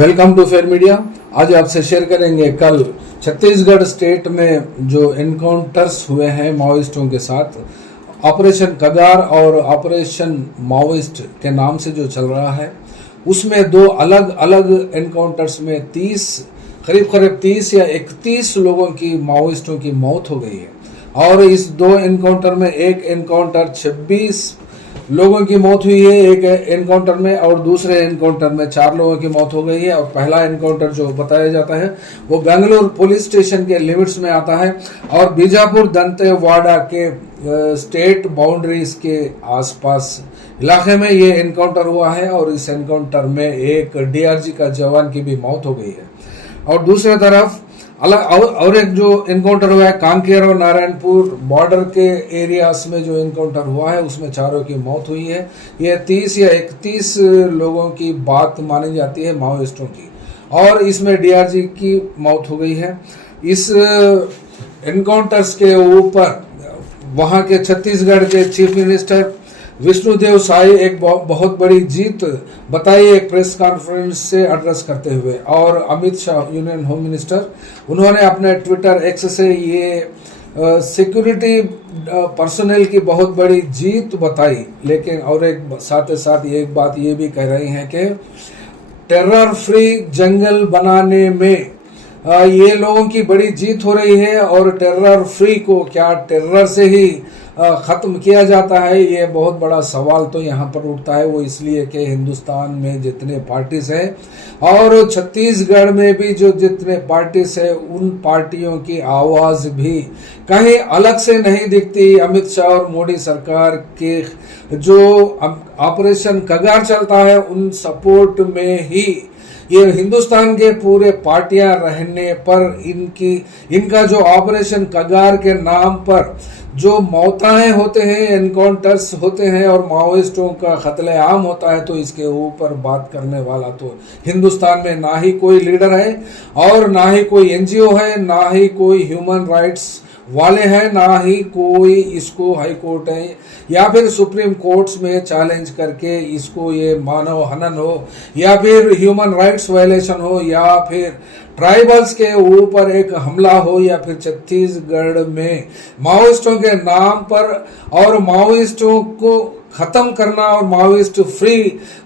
Welcome to fair media. आज आपसे share करेंगे कल छत्तीसगढ़ स्टेट में जो एनकाउंटर्स हुए हैं माओइस्टों के साथ, ऑपरेशन कगार और ऑपरेशन माओइस्ट के नाम से जो चल रहा है, उसमें दो अलग अलग एनकाउंटर्स में करीब 30 या 31 लोगों की माओइस्टों की मौत हो गई है। और इस दो एनकाउंटर में एक एनकाउंटर 26 लोगों की मौत हुई है एक एनकाउंटर में, और दूसरे एनकाउंटर में 4 लोगों की मौत हो गई है। और पहला एनकाउंटर जो बताया जाता है वो बेंगलुरु पुलिस स्टेशन के लिमिट्स में आता है और बीजापुर दंतेवाड़ा के स्टेट बाउंड्रीज के आसपास इलाके में ये एनकाउंटर हुआ है। और इस एनकाउंटर में एक डीआरजी का जवान की भी मौत हो गई है। और दूसरी तरफ और एक जो एनकाउंटर हुआ है कांकेर और नारायणपुर बॉर्डर के एरियाज में जो एनकाउंटर हुआ है, उसमें 4 की मौत हुई है। ये 30 या 31 लोगों की बात मानी जाती है माओइस्टों की, और इसमें डीआरजी की मौत हो गई है। इस एनकाउंटर्स के ऊपर वहाँ के छत्तीसगढ़ के चीफ मिनिस्टर विष्णुदेव साई एक बहुत बड़ी जीत बताई एक प्रेस कॉन्फ्रेंस से एड्रेस करते हुए। और Amit Shah union home minister, उन्होंने अपने ट्विटर एक्स से ये सिक्योरिटी पर्सनल की बहुत बड़ी जीत बताई। लेकिन और एक साथ ही साथ एक बात ये भी कह रही हैं कि टेरर फ्री जंगल बनाने में ये लोगों की बड़ी जीत हो रही है। और टेरर फ्री को क्या टेरर से ही ख़त्म किया जाता है, ये बहुत बड़ा सवाल तो यहाँ पर उठता है। वो इसलिए कि हिंदुस्तान में जितने पार्टीज हैं और छत्तीसगढ़ में भी जो जितने पार्टीज हैं, उन पार्टियों की आवाज़ भी कहीं अलग से नहीं दिखती। अमित शाह और मोदी सरकार के जो ऑपरेशन कगार चलता है, उन सपोर्ट में ही ये हिंदुस्तान के पूरे पार्टियां रहने पर इनका जो ऑपरेशन कगार के नाम पर जो मौताएं होते हैं, एनकाउंटर्स होते हैं और माओइस्टों का कत्लेआम होता है, तो इसके ऊपर बात करने वाला तो हिंदुस्तान में ना ही कोई लीडर है और ना ही कोई एनजीओ है, ना ही कोई ह्यूमन राइट्स वाले हैं, ना ही कोई इसको हाई कोर्ट है या फिर सुप्रीम कोर्ट्स में चैलेंज करके इसको ये मानव हनन हो या फिर ह्यूमन राइट्स वायलेशन हो या फिर ट्राइबल्स के ऊपर एक हमला हो या फिर छत्तीसगढ़ में माओइस्टों के नाम पर और माओइस्टों को खत्म करना और माओइस्ट फ्री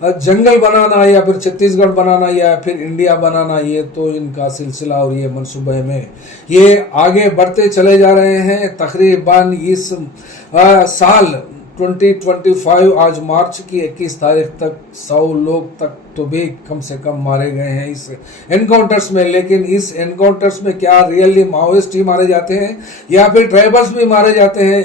जंगल बनाना या फिर छत्तीसगढ़ बनाना या फिर इंडिया बनाना, ये तो इनका सिलसिला और ये मनसूबे में ये आगे बढ़ते चले जा रहे हैं। तकरीबन इस साल 2025 आज मार्च की 21 तारीख तक 100 लोग तक तो भी कम से कम मारे गए हैं इस एनकाउंटर्स में। लेकिन इस एनकाउंटर्स में क्या रियली माओइस्ट ही मारे जाते हैं या फिर ट्राइबल्स भी मारे जाते हैं,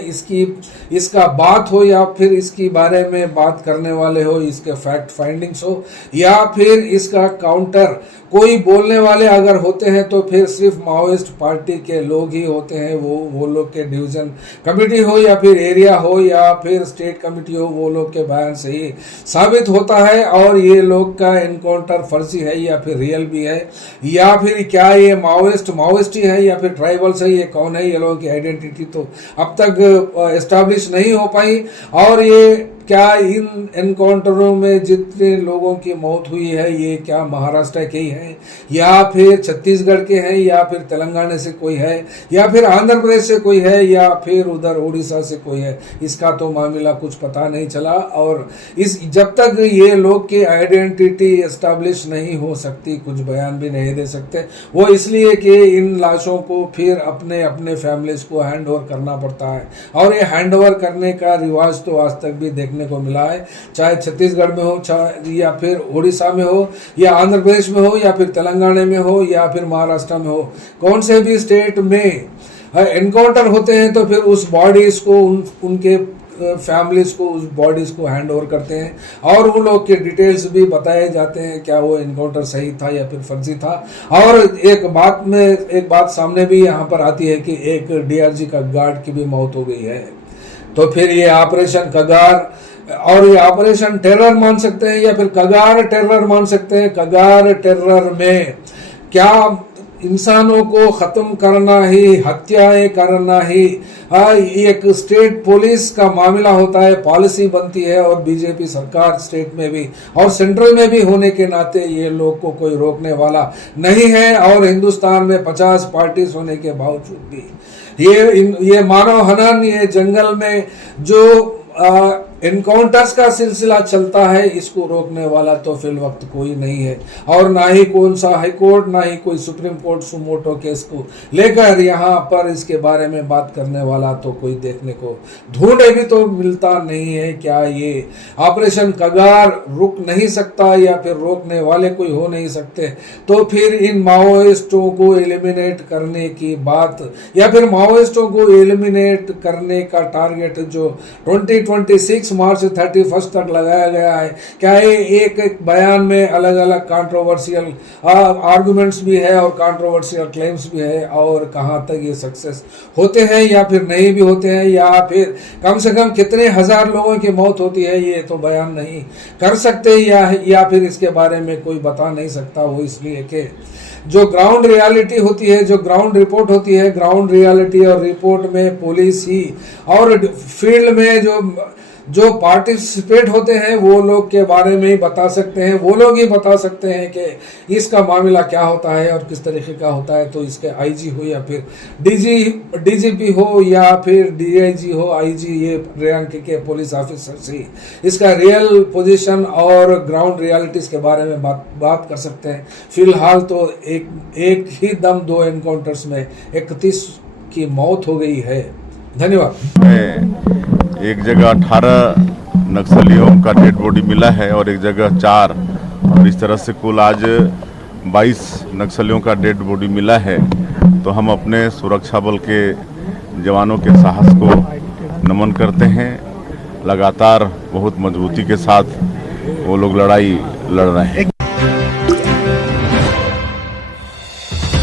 इसका बात हो या फिर इसकी बारे में बात करने वाले हो, इसके फैक्ट फाइंडिंग्स हो या फिर इसका काउंटर कोई बोलने वाले अगर होते हैं तो फिर सिर्फ माओइस्ट पार्टी के लोग ही होते हैं। वो लोग के डिवीजन कमेटी हो या फिर एरिया हो या फिर स्टेट कमेटी हो, वो लोग के बयान से ही साबित होता है। और ये लोग का एनकाउंटर फर्जी है या फिर रियल भी है या फिर क्या ये माओइस्ट ही है या फिर ट्राइबल्स है, ये कौन है, ये लोगों की आइडेंटिटी तो अब तक एस्टैब्लिश नहीं हो पाई। और ये क्या इन एनकाउंटरों में जितने लोगों की मौत हुई है, ये क्या महाराष्ट्र के ही है या फिर छत्तीसगढ़ के हैं या फिर तेलंगाना से कोई है या फिर आंध्र प्रदेश से कोई है या फिर उधर उड़ीसा से कोई है, इसका तो मामला कुछ पता नहीं चला। और जब तक ये लोग की आइडेंटिटी एस्टैब्लिश नहीं हो सकती, कुछ बयान भी नहीं दे सकते। वो इसलिए कि इन लाशों को फिर अपने अपने फैमिलीज को हैंड ओवर करना पड़ता है। और ये हैंड ओवर करने का रिवाज तो आज तक भी देखने को मिला है, चाहे छत्तीसगढ़ में हो, चाहे या फिर उड़ीसा में हो या आंध्र प्रदेश में हो या फिर तेलंगाना में हो या फिर महाराष्ट्र में हो, कौन से भी स्टेट में एनकाउंटर होते हैं तो फिर उस बॉडीज को उनके फैमिलीज को उस बॉडीज को हैंड ओवर करते हैं और उन लोग के डिटेल्स भी बताए जाते हैं, क्या वो एनकाउंटर सही था या फिर फर्जी था। और एक बात सामने भी यहाँ पर आती है कि एक डीआरजी का गार्ड की भी मौत हो गई है। तो फिर ये ऑपरेशन कगार और ये ऑपरेशन टेरर मान सकते हैं या फिर कगार टेरर मान सकते हैं। कगार टेरर में क्या इंसानों को खत्म करना ही, हत्याएं करना ही एक स्टेट पुलिस का मामला होता है, पॉलिसी बनती है। और बीजेपी सरकार स्टेट में भी और सेंट्रल में भी होने के नाते ये लोग को कोई रोकने वाला नहीं है। और हिंदुस्तान में 50 पार्टीज होने के बावजूद भी ये मानव हनन, ये जंगल में जो एनकाउंटर्स का सिलसिला चलता है, इसको रोकने वाला तो फिल वक्त कोई नहीं है। और ना ही कौन सा हाई कोर्ट, ना ही कोई सुप्रीम कोर्ट सुमोटो केस को लेकर यहाँ पर इसके बारे में बात करने वाला तो कोई देखने को ढूंढे भी तो मिलता नहीं है। क्या ये ऑपरेशन कगार रुक नहीं सकता या फिर रोकने वाले कोई हो नहीं सकते? तो फिर इन माओइस्टों को एलिमिनेट करने की बात, या फिर माओइस्टों को एलिमिनेट करने का टारगेट जो 2026 मार्च 31 तक लगाया गया है, क्या ये एक बयान में अलग अलग कंट्रोवर्शियल आर्गुमेंट्स भी है और कंट्रोवर्शियल क्लेम्स भी है, और कहां तक ये सक्सेस होते हैं या फिर नहीं भी होते हैं, या फिर कम से कम कितने हजार लोगों की मौत होती है, ये तो बयान नहीं कर सकते, या फिर इसके बारे में कोई बता नहीं सकता। वो इसलिए कि जो ग्राउंड रियलिटी होती है, जो ग्राउंड रिपोर्ट होती है, ग्राउंड रियलिटी और रिपोर्ट में पुलिस ही और फील्ड में जो पार्टिसिपेट होते हैं वो लोग के बारे में ही बता सकते हैं। वो लोग ही बता सकते हैं कि इसका मामला क्या होता है और किस तरीके का होता है। तो इसके आईजी हो या फिर डीजीपी हो या फिर डीआईजी हो, आईजी ये रैंक के पुलिस ऑफिसर से इसका रियल पोजीशन और ग्राउंड रियलिटीज के बारे में बात कर सकते हैं। फिलहाल तो एक ही दम 2 एनकाउंटर्स में 31 की मौत हो गई है। धन्यवाद। एक जगह 18 नक्सलियों का डेड बॉडी मिला है और एक जगह 4, और इस तरह से कुल आज 22 नक्सलियों का डेड बॉडी मिला है। तो हम अपने सुरक्षा बल के जवानों के साहस को नमन करते हैं। लगातार बहुत मजबूती के साथ वो लोग लड़ाई लड़ रहे हैं।